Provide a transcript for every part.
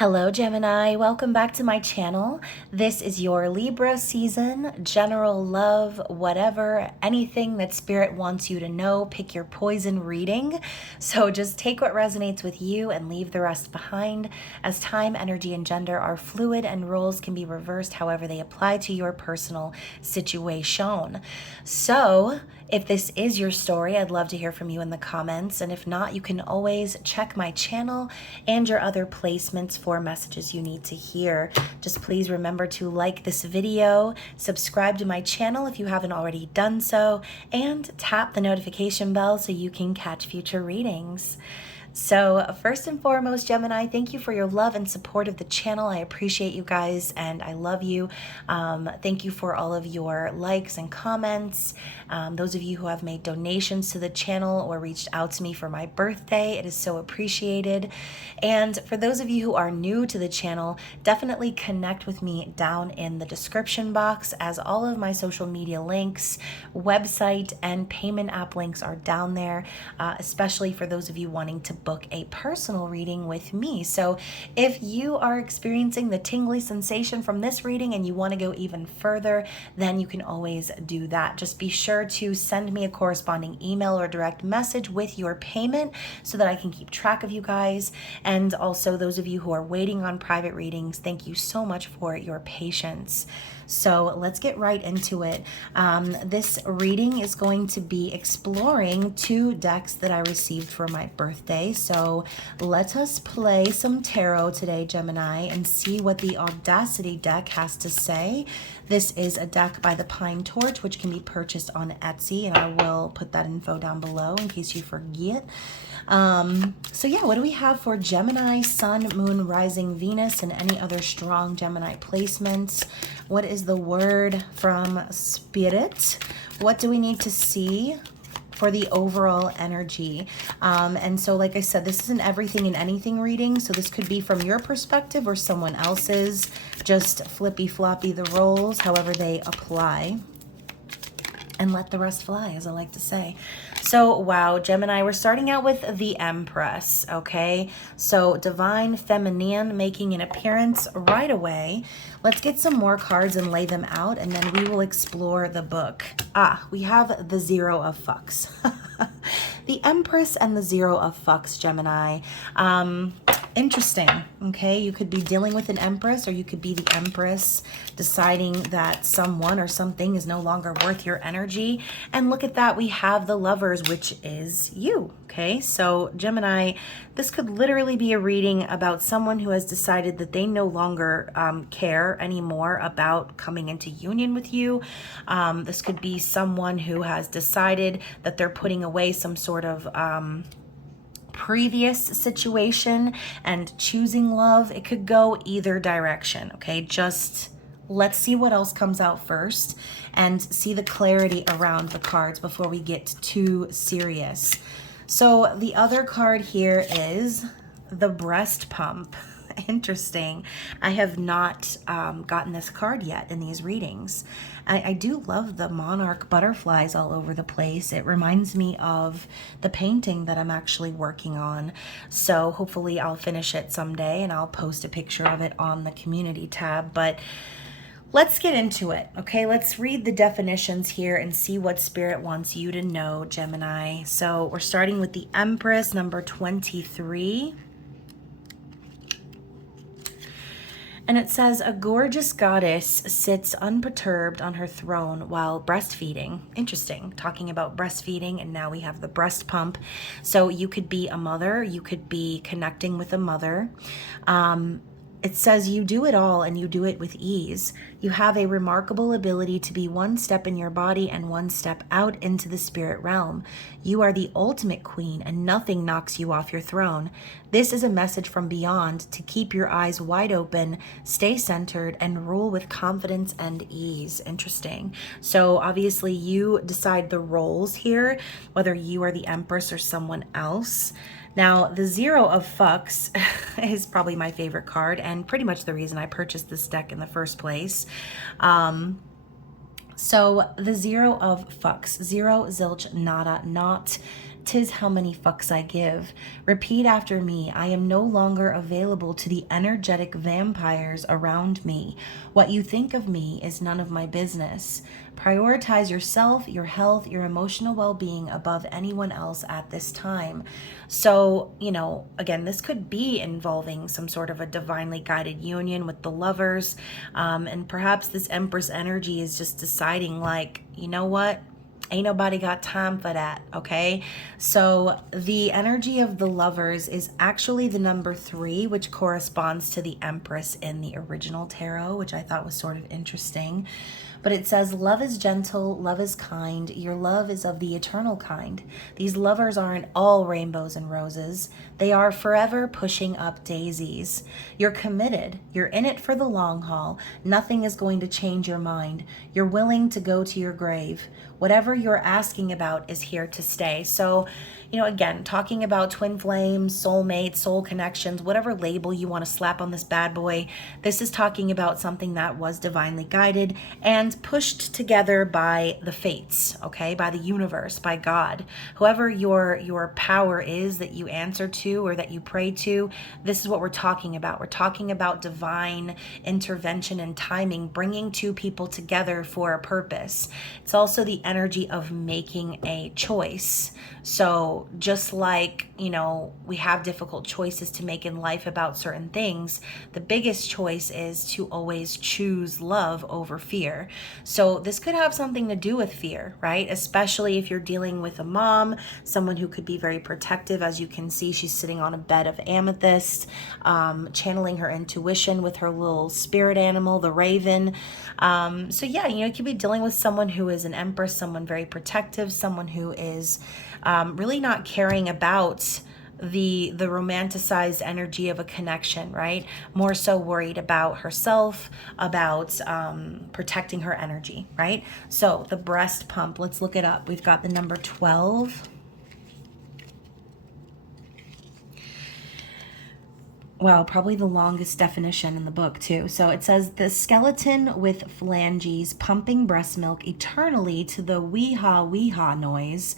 Hello Gemini, welcome back to my channel. This is your Libra season, general love, whatever, anything that spirit wants you to know, pick your poison reading. So just take what resonates with you and leave the rest behind, as time, energy, and gender are fluid and roles can be reversed however they apply to your personal situation. So if this is your story, I'd love to hear from you in the comments. And if not, you can always check my channel and your other placements for messages you need to hear. Just please remember to like this video, subscribe to my channel if you haven't already done so, and tap the notification bell so you can catch future readings. So first and foremost, Gemini, thank you for your love and support of the channel. I appreciate you guys and I love you. Thank you for all of your likes and comments. Those of you who have made donations to the channel or reached out to me for my birthday, it is so appreciated. And for those of you who are new to the channel, definitely connect with me down in the description box, as all of my social media links, website, and payment app links are down there, especially for those of you wanting to book a personal reading with me. So if you are experiencing the tingly sensation from this reading and you want to go even further, then you can always do that. Just be sure to send me a corresponding email or direct message with your payment so that I can keep track of you guys. And also those of you who are waiting on private readings, thank you so much for your patience. So let's get right into it. This reading is going to be exploring two decks that I received for my birthday. So let us play some tarot today, Gemini, and see what the Audacity deck has to say. This is a deck by the Pine Torch, which can be purchased on Etsy, and I will put that info down below in case you forget. So yeah, what do we have for Gemini, Sun, Moon, Rising, Venus, and any other strong Gemini placements? What is the word from Spirit? What do we need to see for the overall energy? And so like I said, this is an everything and anything reading. So this could be from your perspective or someone else's. Just flippy floppy the roles, however they apply. And let the rest fly, as I like to say. So, wow, Gemini, we're starting out with the Empress, okay? So, divine feminine making an appearance right away. Let's get some more cards and lay them out, and then we will explore the book. We have the Zero of Fucks. The Empress and the Zero of Fucks, Gemini. Interesting, okay? You could be dealing with an Empress, or you could be the Empress deciding that someone or something is no longer worth your energy. And look at that, we have the Lovers, which is you, okay? So Gemini, this could literally be a reading about someone who has decided that they no longer care anymore about coming into union with you. This could be someone who has decided that they're putting away some sort of previous situation and choosing love. It could go either direction, okay? Just let's see what else comes out first and see the clarity around the cards before we get too serious. So the other card here is the breast pump. Interesting. I have not gotten this card yet in these readings. I do love the monarch butterflies all over the place. It reminds me of the painting that I'm actually working on. So hopefully I'll finish it someday and I'll post a picture of it on the community tab. But let's get into it, okay? Let's read the definitions here and see what Spirit wants you to know, Gemini. So we're starting with the Empress, number 23. And it says, a gorgeous goddess sits unperturbed on her throne while breastfeeding. Interesting, talking about breastfeeding, and now we have the breast pump. So you could be a mother, you could be connecting with a mother. It says you do it all and you do it with ease. You have a remarkable ability to be one step in your body and one step out into the spirit realm. You are the ultimate queen and nothing knocks you off your throne. This is a message from beyond to keep your eyes wide open, stay centered, and rule with confidence and ease. Interesting. So obviously you decide the roles here, whether you are the Empress or someone else. Now, the Zero of Fucks is probably my favorite card and pretty much the reason I purchased this deck in the first place. So the Zero of Fucks, zero, zilch, nada, not, 'Tis how many fucks I give. Repeat after me. I am no longer available to the energetic vampires around me. What you think of me is none of my business. Prioritize yourself, your health, your emotional well-being above anyone else at this time. So, again, this could be involving some sort of a divinely guided union with the lovers. And perhaps this Empress energy is just deciding, like, you know what? Ain't nobody got time for that, okay? So the energy of the lovers is actually the number 3, which corresponds to the Empress in the original tarot, which I thought was sort of interesting. But it says, love is gentle, love is kind, your love is of the eternal kind. These lovers aren't all rainbows and roses. They are forever pushing up daisies. You're committed. You're in it for the long haul. Nothing is going to change your mind. You're willing to go to your grave. Whatever you're asking about is here to stay. So, again, talking about twin flames, soulmates, soul connections, whatever label you want to slap on this bad boy, this is talking about something that was divinely guided and pushed together by the fates, okay, by the universe, by God. Whoever your power is that you answer to or that you pray to, this is what we're talking about. We're talking about divine intervention and timing, bringing two people together for a purpose. It's also the energy of making a choice. So just like, we have difficult choices to make in life about certain things, the biggest choice is to always choose love over fear. So this could have something to do with fear, right? Especially if you're dealing with a mom, someone who could be very protective. As you can see, she's sitting on a bed of amethyst, channeling her intuition with her little spirit animal, the raven. So yeah, you could be dealing with someone who is an empress, someone very protective, someone who is really not caring about the romanticized energy of a connection, right? More so worried about herself, about protecting her energy, right? So the breast pump, let's look it up. We've got the number 12. Well, probably the longest definition in the book too. So it says, the skeleton with phalanges pumping breast milk eternally to the wee-ha wee-ha noise.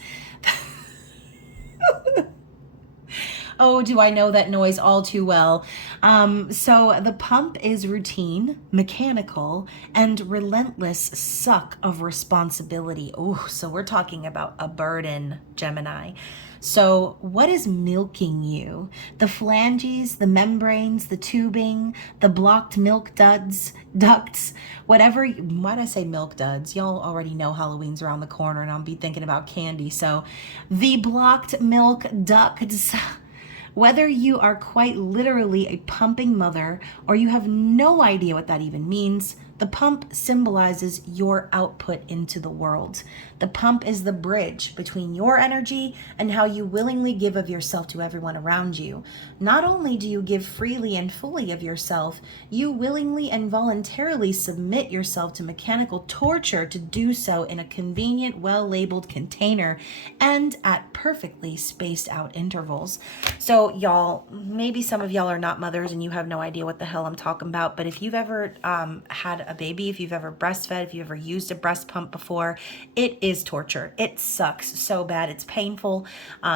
Oh, do I know that noise all too well. So the pump is routine, mechanical, and relentless suck of responsibility. Oh, so we're talking about a burden, Gemini. So what is milking you? The phalanges, the membranes, the tubing, the blocked milk ducts, whatever. Why'd I say milk duds? Y'all already know Halloween's around the corner and I'll be thinking about candy. So the blocked milk ducts. Whether you are quite literally a pumping mother or you have no idea what that even means, the pump symbolizes your output into the world. The pump is the bridge between your energy and how you willingly give of yourself to everyone around you. Not only do you give freely and fully of yourself, you willingly and voluntarily submit yourself to mechanical torture to do so in a convenient, well-labeled container and at perfectly spaced out intervals. So y'all, maybe some of y'all are not mothers and you have no idea what the hell I'm talking about, but if you've ever had a baby, if you've ever breastfed, if you've ever used a breast pump before, it is torture. It sucks so bad. It's painful.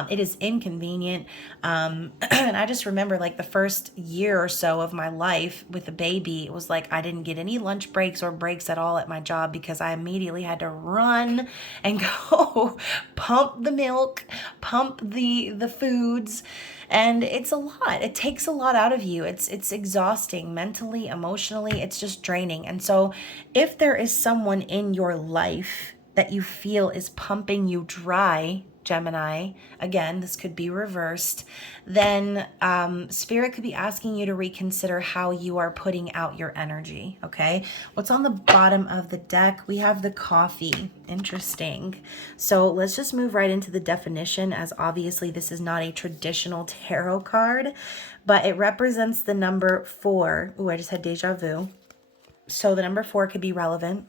It is inconvenient. And I just remember like the first year or so of my life with a baby, it was like I didn't get any lunch breaks or breaks at all at my job because I immediately had to run and go pump the milk, pump the foods. And it's a lot. It takes a lot out of you. It's exhausting mentally, emotionally. It's just draining. And so if there is someone in your life that you feel is pumping you dry, Gemini, again, this could be reversed, then Spirit could be asking you to reconsider how you are putting out your energy, okay? What's on the bottom of the deck? We have the coffee. Interesting. So let's just move right into the definition, as obviously this is not a traditional tarot card, but it represents the number 4. Ooh, I just had deja vu. So the number 4 could be relevant.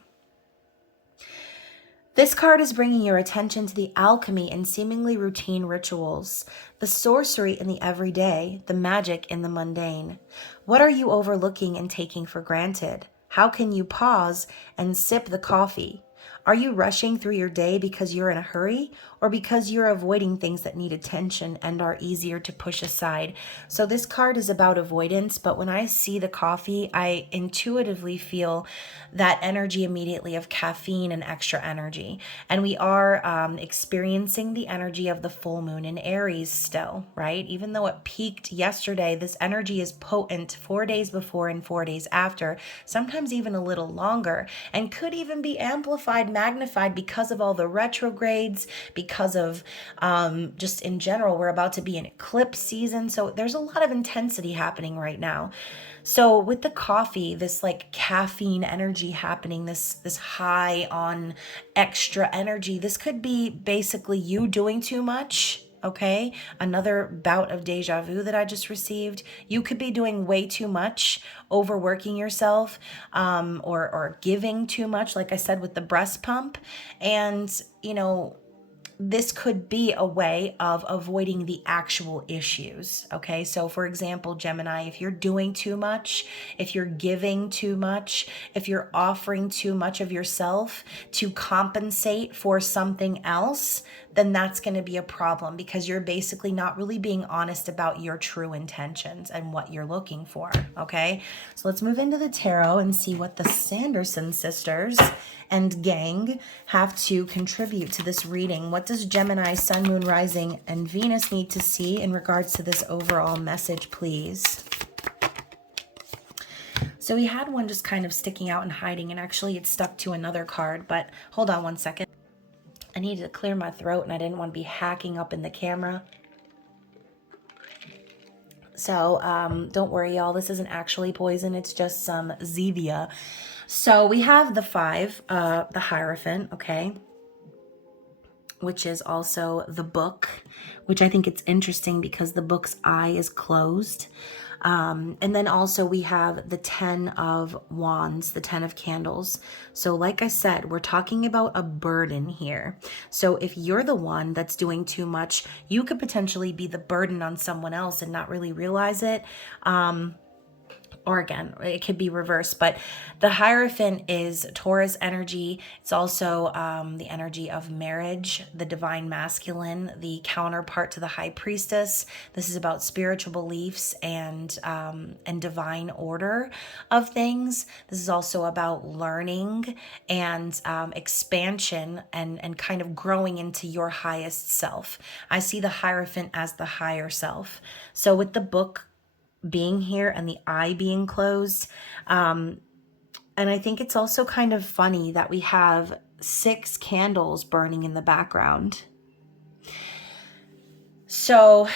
This card is bringing your attention to the alchemy in seemingly routine rituals, the sorcery in the everyday, the magic in the mundane. What are you overlooking and taking for granted? How can you pause and sip the coffee? Are you rushing through your day because you're in a hurry? or because you're avoiding things that need attention and are easier to push aside. So this card is about avoidance, but when I see the coffee, I intuitively feel that energy immediately of caffeine and extra energy. And we are experiencing the energy of the full moon in Aries still, right? Even though it peaked yesterday, this energy is potent 4 days before and 4 days after, sometimes even a little longer, and could even be amplified, magnified because of all the retrogrades, because of just in general, we're about to be in eclipse season. So there's a lot of intensity happening right now. So with the coffee, this like caffeine energy happening, this high on extra energy, this could be basically you doing too much. Okay, another bout of deja vu that I just received. You could be doing way too much, overworking yourself, or giving too much, like I said with the breast pump. And, you know, this could be a way of avoiding the actual issues. Okay, so for example, Gemini, if you're doing too much, if you're giving too much, if you're offering too much of yourself to compensate for something else, then that's going to be a problem, because you're basically not really being honest about your true intentions and what you're looking for. Okay, so let's move into the tarot and see what the Sanderson sisters and gang have to contribute to this reading. What does Gemini, Sun, Moon, Rising, and Venus need to see in regards to this overall message, please? So we had one just kind of sticking out and hiding, and actually it's stuck to another card, but hold on one second. I needed to clear my throat and I didn't want to be hacking up in the camera. So don't worry, y'all. This isn't actually poison. It's just some Zevia. So we have the 5, the Hierophant, okay, which is also the book, which I think it's interesting because the book's eye is closed. And then also we have the 10 of Wands, the 10 of Candles. So like I said, we're talking about a burden here. So if you're the one that's doing too much, you could potentially be the burden on someone else and not really realize it. Or again, it could be reversed, but the Hierophant is Taurus energy. It's also the energy of marriage, the divine masculine, the counterpart to the High Priestess. This is about spiritual beliefs and divine order of things. This is also about learning and expansion and kind of growing into your highest self. I see the Hierophant as the higher self. So with the book being here and the eye being closed, and I think it's also kind of funny that we have 6 candles burning in the background. So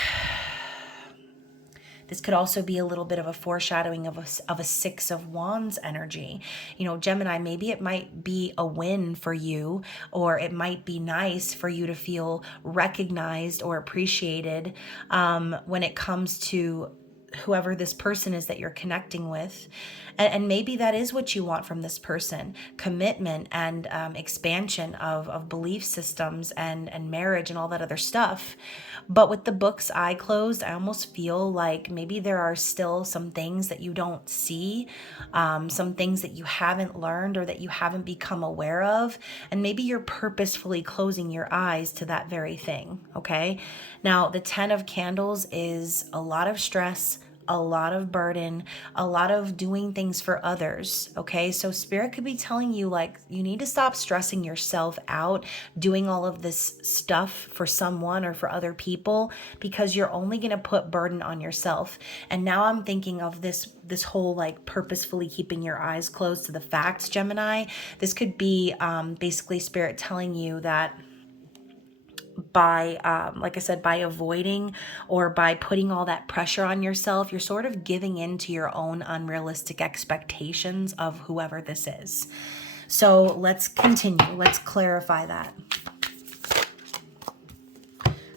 this could also be a little bit of a foreshadowing of a 6 of Wands energy. You know, Gemini, maybe it might be a win for you, or it might be nice for you to feel recognized or appreciated when it comes to whoever this person is that you're connecting with. And maybe that is what you want from this person: commitment and expansion of belief systems and marriage and all that other stuff. But with the book's eye closed, I almost feel like maybe there are still some things that you don't see, some things that you haven't learned or that you haven't become aware of. And maybe you're purposefully closing your eyes to that very thing, okay? Now, the 10 of Candles is a lot of stress, a lot of burden, a lot of doing things for others, okay? So Spirit could be telling you, like, you need to stop stressing yourself out doing all of this stuff for someone or for other people, because you're only going to put burden on yourself. And now I'm thinking of this whole like purposefully keeping your eyes closed to the facts, Gemini. This could be basically Spirit telling you that by, like I said, by avoiding or by putting all that pressure on yourself, you're sort of giving in to your own unrealistic expectations of whoever this is. So let's continue. Let's clarify that.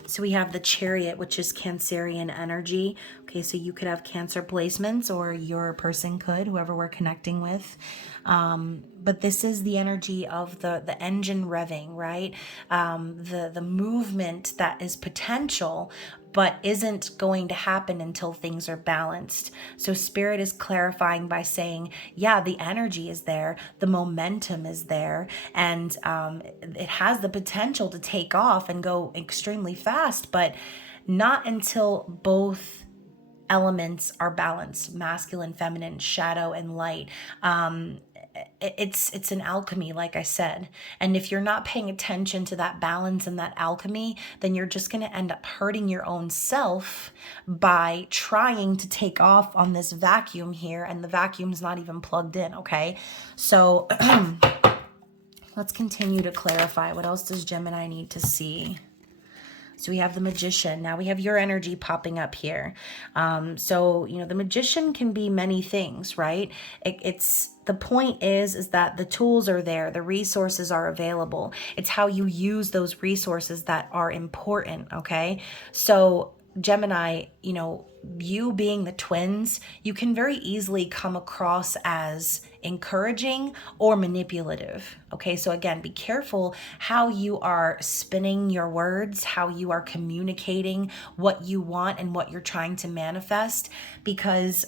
So we have the Chariot, which is Cancerian energy. Okay, Okay, so you could have Cancer placements, or your person could, whoever we're connecting with. But this is the energy of the engine revving, right? The movement that is potential, but isn't going to happen until things are balanced. So Spirit is clarifying by saying, yeah, the energy is there, the momentum is there, and it has the potential to take off and go extremely fast, but not until both elements are balanced: masculine, feminine, shadow, and light. It's an alchemy, like I said. And if you're not paying attention to that balance and that alchemy, then you're just going to end up hurting your own self by trying to take off on this vacuum here, and the vacuum's not even plugged in, okay? So let's continue to clarify. What else does Gemini need to see? So we have the Magician. Now we have your energy popping up here. So, the Magician can be many things, right? It's the point is that the tools are there. The resources are available. It's how you use those resources that are important, okay? So Gemini, you being the twins, you can very easily come across as encouraging or manipulative. Okay, so again, be careful how you are spinning your words, how you are communicating what you want and what you're trying to manifest, because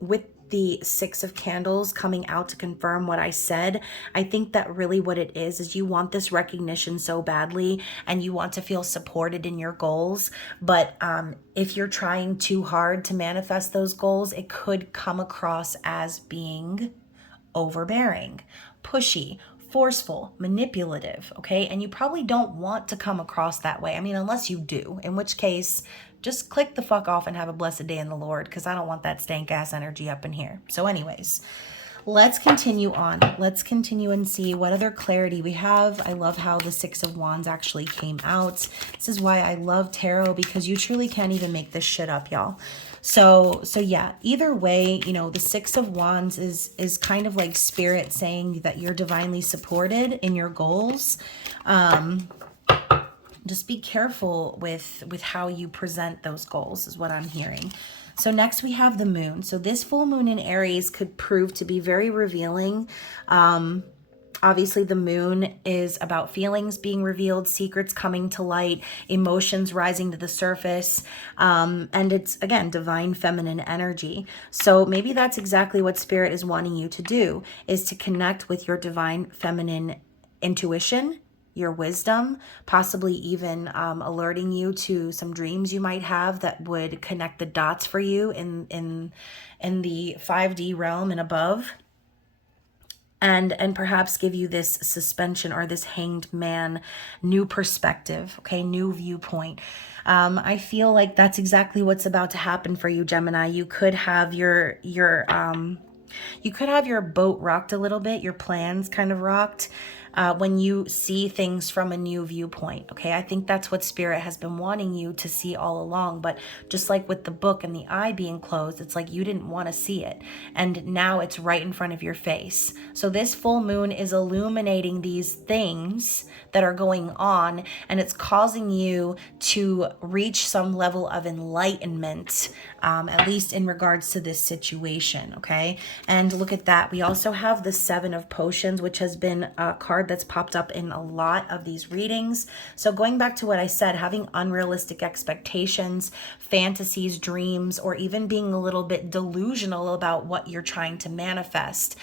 with the Six of Candles coming out to confirm what I said, I think that really what it is you want this recognition so badly, and you want to feel supported in your goals. But if you're trying too hard to manifest those goals, it could come across as being overbearing, pushy, forceful, manipulative, okay? And you probably don't want to come across that way. I mean, unless you do, in which case, just click the fuck off and have a blessed day in the Lord, because I don't want that stank ass energy up in here. So anyways, let's continue on. Let's continue and see what other clarity we have. I love how the Six of Wands actually came out. This is why I love tarot, because you truly can't even make this shit up, y'all. So yeah, either way, the Six of Wands is kind of like Spirit saying that you're divinely supported in your goals. Just be careful with how you present those goals, is what I'm hearing. So next we have the Moon. So this full moon in Aries could prove to be very revealing. Obviously, the Moon is about feelings being revealed, secrets coming to light, emotions rising to the surface. And it's, again, divine feminine energy. So maybe that's exactly what Spirit is wanting you to do, is to connect with your divine feminine intuition, your wisdom, possibly even alerting you to some dreams you might have that would connect the dots for you in the 5D realm and above. And perhaps give you this suspension, or this hanged man, new perspective, okay, new viewpoint. I feel like that's exactly what's about to happen for you, Gemini. You could have your boat rocked a little bit, your plans kind of rocked, when you see things from a new viewpoint, okay? I think that's what Spirit has been wanting you to see all along, but just like with the book and the eye being closed, it's like you didn't want to see it, and now it's right in front of your face. So this full moon is illuminating these things that are going on, and it's causing you to reach some level of enlightenment, at least in regards to this situation, okay? And look at that. We also have the Seven of Potions, which has been a card that's popped up in a lot of these readings. So going back to what I said, having unrealistic expectations, fantasies, dreams, or even being a little bit delusional about what you're trying to manifest.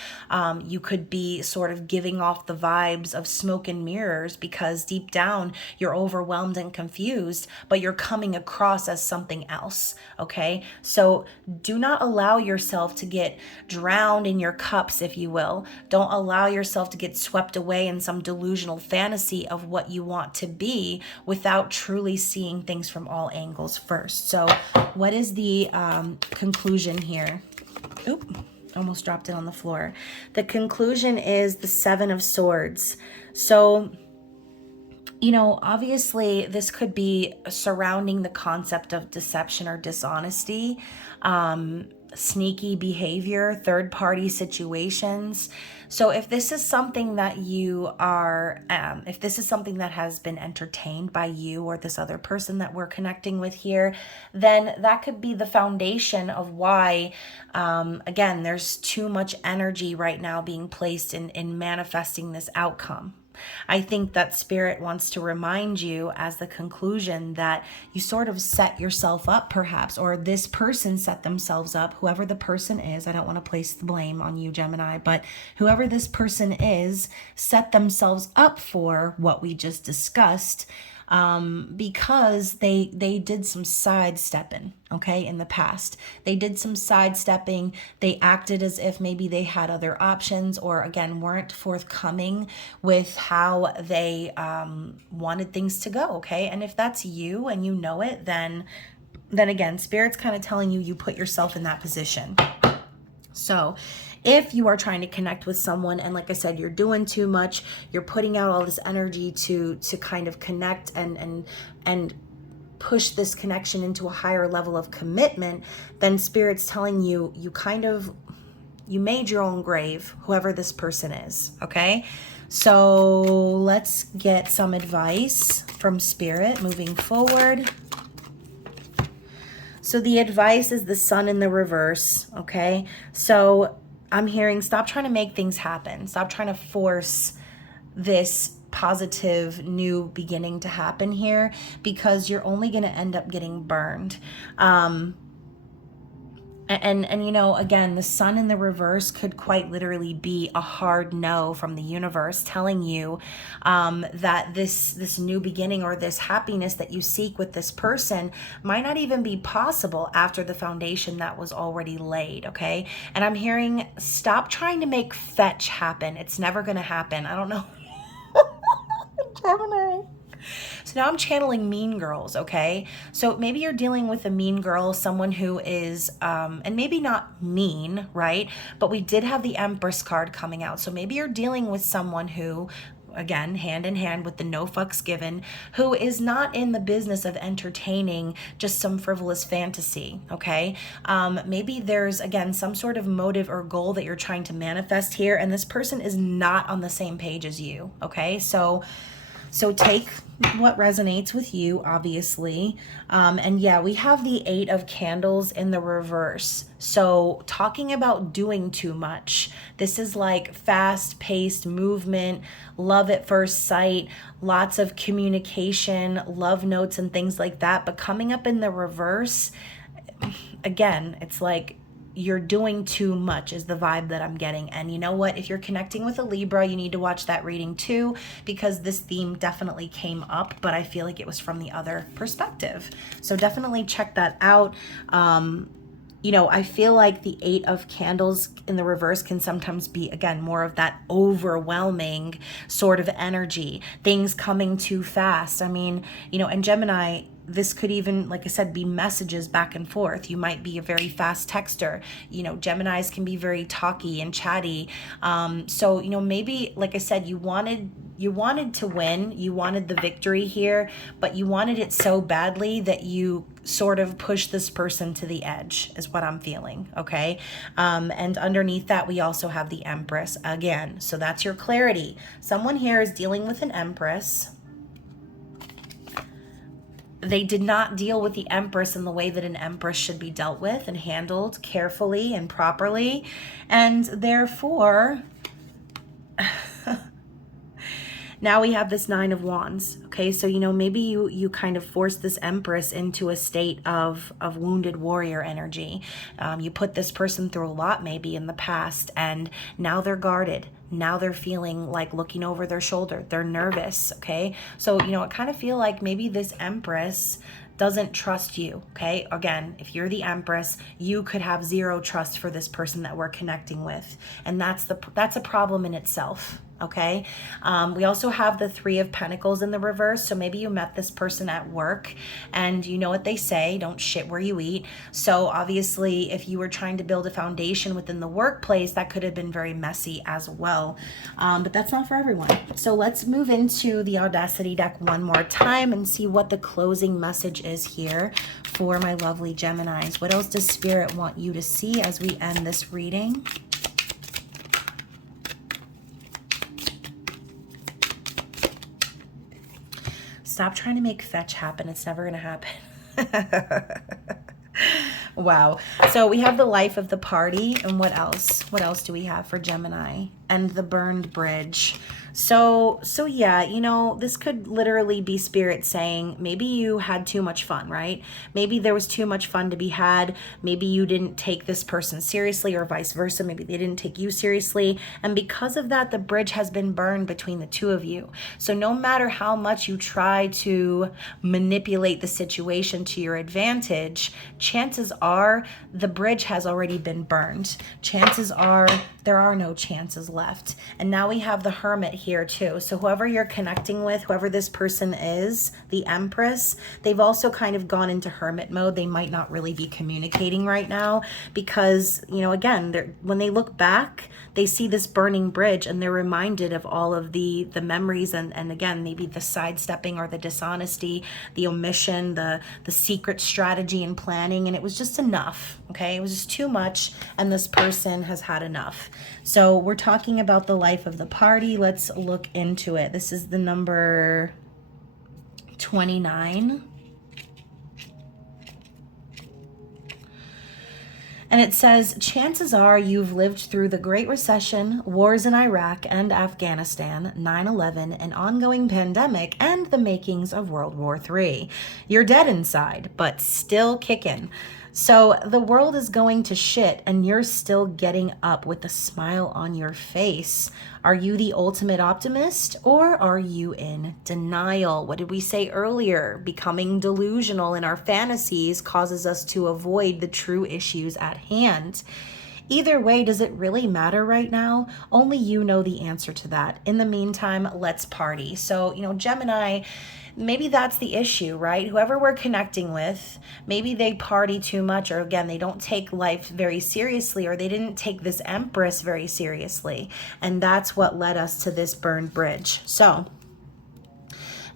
You could be sort of giving off the vibes of smoke and mirrors, because deep down you're overwhelmed and confused, but you're coming across as something else, okay? So do not allow yourself to get drowned in your cups, if you will. Don't allow yourself to get swept away in some delusional fantasy of what you want to be, without truly seeing things from all angles first. So what is the conclusion here? Oop, almost dropped it on the floor. The conclusion is the Seven of Swords. So, obviously this could be surrounding the concept of deception or dishonesty. sneaky behavior, third-party situations. So if this is something that you are, if this is something that has been entertained by you or this other person that we're connecting with here, then that could be the foundation of why, again, there's too much energy right now being placed in manifesting this outcome. I think that Spirit wants to remind you as the conclusion that you sort of set yourself up perhaps, or this person set themselves up, whoever the person is. I don't want to place the blame on you, Gemini, but whoever this person is set themselves up for what we just discussed, because they did some sidestepping, okay, in the past. They did some sidestepping. They acted as if maybe they had other options, or again, weren't forthcoming with how they wanted things to go, okay? And if that's you and you know it, then again, Spirit's kind of telling you, you put yourself in that position. So if you are trying to connect with someone and like I said, you're doing too much, you're putting out all this energy to kind of connect and push this connection into a higher level of commitment, then Spirit's telling you, you made your own grave, whoever this person is, okay? So let's get some advice from Spirit moving forward. So the advice is the Sun in the reverse, okay? So I'm hearing, stop trying to make things happen. Stop trying to force this positive new beginning to happen here, because you're only going to end up getting burned. And you know, again, the Sun in the reverse could quite literally be a hard no from the universe, telling you that this new beginning or this happiness that you seek with this person might not even be possible after the foundation that was already laid, okay? And I'm hearing, stop trying to make fetch happen. It's never going to happen. I don't know. Gemini. So now I'm channeling Mean Girls, okay? So maybe you're dealing with a mean girl, someone who is, and maybe not mean, right? But we did have the Empress card coming out. So maybe you're dealing with someone who, again, hand in hand with the no fucks given, who is not in the business of entertaining just some frivolous fantasy, okay? Maybe there's, again, some sort of motive or goal that you're trying to manifest here, and this person is not on the same page as you, okay? So take what resonates with you, obviously. And yeah, we have the 8 of Candles in the reverse. So talking about doing too much. This is like fast-paced movement, love at first sight, lots of communication, love notes and things like that. But coming up in the reverse, again, it's like you're doing too much is the vibe that I'm getting. And you know what? If you're connecting with a Libra, you need to watch that reading too, because this theme definitely came up, but I feel like it was from the other perspective. So definitely check that out. You know, I feel like the 8 of Candles in the reverse can sometimes be, again, more of that overwhelming sort of energy, things coming too fast. I mean, you know, and Gemini, this could even, like I said, be messages back and forth. You might be a very fast texter. You know, Geminis can be very talky and chatty. So, you know, maybe, like I said, you wanted to win, you wanted the victory here, but you wanted it so badly that you sort of push this person to the edge, is what I'm feeling, okay? And underneath that, we also have the Empress again. So that's your clarity. Someone here is dealing with an Empress. They did not deal with the Empress in the way that an Empress should be dealt with and handled carefully and properly. And therefore, now we have this 9 of Wands. Okay, so, you know, maybe you kind of forced this Empress into a state of wounded warrior energy. You put this person through a lot maybe in the past, and now they're guarded. Now they're feeling like looking over their shoulder. They're nervous, okay? So, you know, I kind of feel like maybe this Empress doesn't trust you, okay? Again, if you're the Empress, you could have zero trust for this person that we're connecting with. And that's a problem in itself, okay? We also have the Three of Pentacles in the reverse. So maybe you met this person at work, and you know what they say, don't shit where you eat. So obviously, if you were trying to build a foundation within the workplace, that could have been very messy as well. But that's not for everyone. So let's move into the Audacity deck one more time and see what the closing message is here for my lovely Geminis. What else does Spirit want you to see as we end this reading? Stop trying to make fetch happen. It's never going to happen. Wow. So we have the life of the party. And what else? What else do we have for Gemini? And the burned bridge. So yeah, you know, this could literally be Spirit saying, maybe you had too much fun, right? Maybe there was too much fun to be had. Maybe you didn't take this person seriously, or vice versa. Maybe they didn't take you seriously. And because of that, the bridge has been burned between the two of you. So no matter how much you try to manipulate the situation to your advantage, chances are the bridge has already been burned. Chances are there are no chances left. And now we have the Hermit here too. So whoever you're connecting with, whoever this person is, the Empress, they've also kind of gone into Hermit mode. They might not really be communicating right now because, you know, again, when they look back, they see this burning bridge and they're reminded of all of the memories and again, maybe the sidestepping or the dishonesty, the omission, the secret strategy and planning. And it was just enough, okay? It was just too much and this person has had enough. So we're talking about the life of the party. Let's look into it. This is the number 29. And it says, chances are you've lived through the Great Recession, wars in Iraq and Afghanistan, 9/11, an ongoing pandemic, and the makings of World War III. You're dead inside, but still kicking. So the world is going to shit and you're still getting up with a smile on your face. Are you the ultimate optimist or are you in denial? What did we say earlier? Becoming delusional in our fantasies causes us to avoid the true issues at hand. Either way, does it really matter right now? Only you know the answer to that. In the meantime, let's party. So, you know, Gemini, maybe that's the issue, right? Whoever we're connecting with, maybe they party too much, or again, they don't take life very seriously, or they didn't take this Empress very seriously. And that's what led us to this burned bridge. So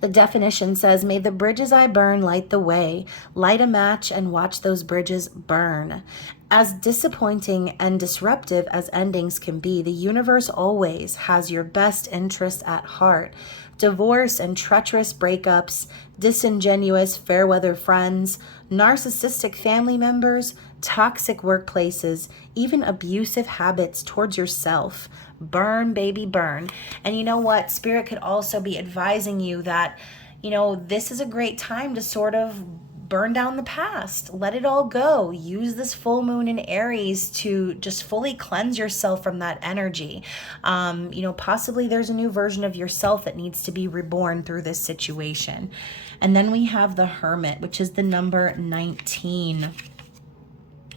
the definition says, may the bridges I burn light the way. Light a match and watch those bridges burn. As disappointing and disruptive as endings can be, the universe always has your best interest at heart. Divorce and treacherous breakups, disingenuous fair weather friends, narcissistic family members, toxic workplaces, even abusive habits towards yourself. Burn, baby, burn. And you know what? Spirit could also be advising you that, you know, this is a great time to sort of burn down the past. Let it all go. Use this full moon in Aries to just fully cleanse yourself from that energy. You know, possibly there's a new version of yourself that needs to be reborn through this situation. And then we have the Hermit, which is the number 19.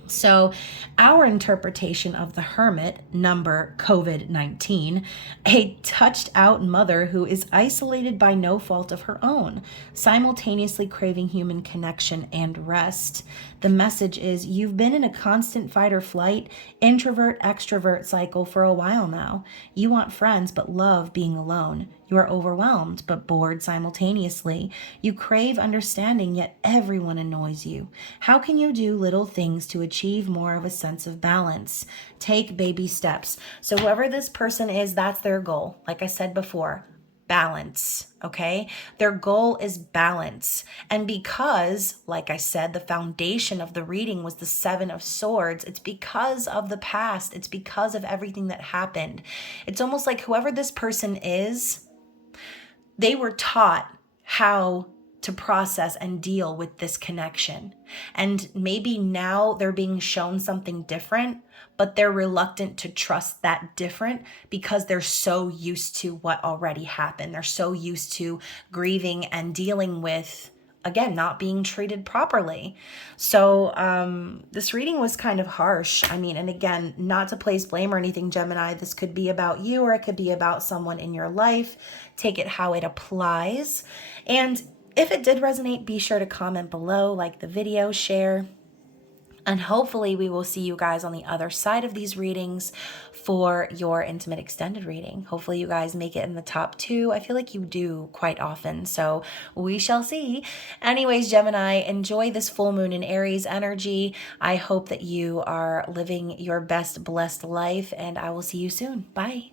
So our interpretation of the Hermit, number COVID-19, a touched out mother who is isolated by no fault of her own, simultaneously craving human connection and rest. The message is you've been in a constant fight or flight, introvert, extrovert cycle for a while now. You want friends but love being alone. You are overwhelmed but bored simultaneously. You crave understanding, yet everyone annoys you. How can you do little things to achieve more of a sense of balance? Take baby steps. So whoever this person is, that's their goal. Like I said before, balance, okay? Their goal is balance. And because, like I said, the foundation of the reading was the Seven of Swords, it's because of the past. It's because of everything that happened. It's almost like whoever this person is, they were taught how to process and deal with this connection. And maybe now they're being shown something different, but they're reluctant to trust that different because they're so used to what already happened. They're so used to grieving and dealing with again, not being treated properly. So this reading was kind of harsh. I mean, and again, not to place blame or anything, Gemini, this could be about you or it could be about someone in your life. Take it how it applies. And if it did resonate, be sure to comment below, like the video, share. And hopefully we will see you guys on the other side of these readings for your intimate extended reading. Hopefully you guys make it in the top 2. I feel like you do quite often, so we shall see. Anyways, Gemini, enjoy this full moon in Aries energy. I hope that you are living your best blessed life, and I will see you soon. Bye.